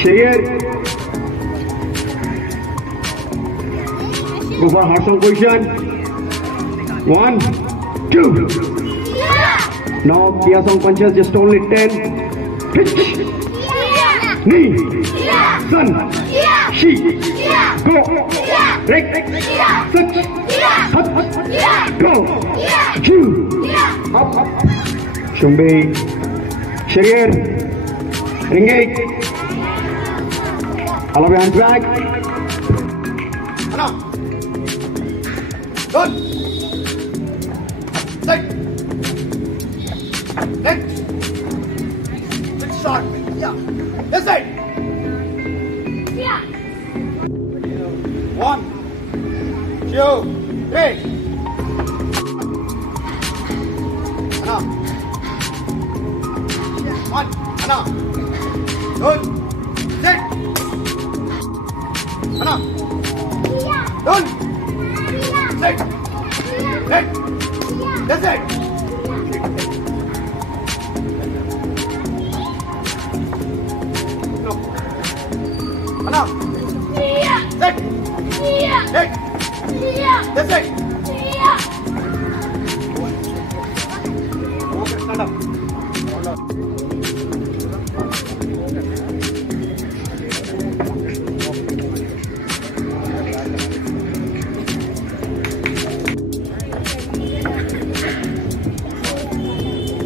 Sharier. Go for heart song position. 1, 2. Now Kia song punches just only 10. Pitch. Knee. Sun. She. Go. Break. Touch. Hut. Go. Chew. Up. Shumbi. Sharier. Engage. Allow your hands back. Good. Set. Next. Good shot. Yeah. This side. Yeah. 1, 2, 3. Anna. 1. Anna. Good. Set. Anna. Good. Set. Next. This side. No. Anna. Set. Next. This side. Okay, stand up.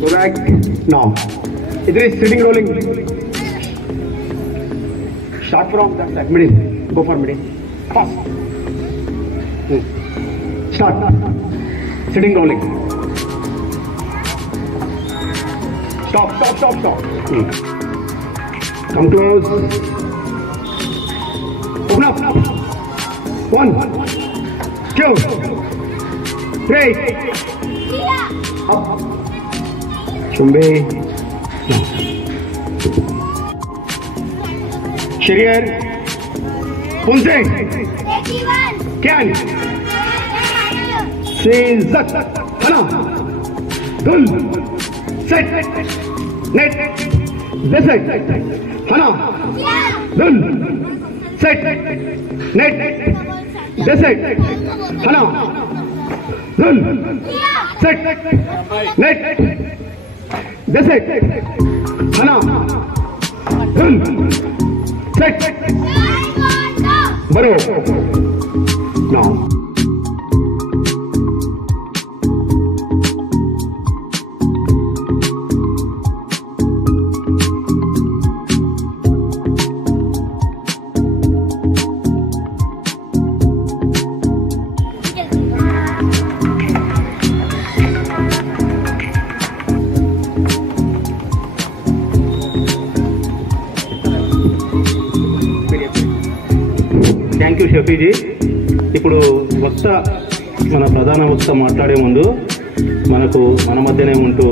Go back. Now. It is sitting rolling. Start from that side. Middle. Go for middle. Fast. Start. Sitting rolling. Stop. Come close. Open up. 1, 2, 3. Up. Shumbi. Sharier. Punse. Can. Zat. Hana. Dul. Set. Net. This side. Hana. Dul. Set. Net. This side. Hana. Dul. Set. Net. This side. Hana. Dul. Set. Baro. Now. Thank you Shafiji. ఇప్పుడు వక్త మన ప్రధాన వక్త మాట్లాడే ముందు మన మధ్యనే ఉంటూ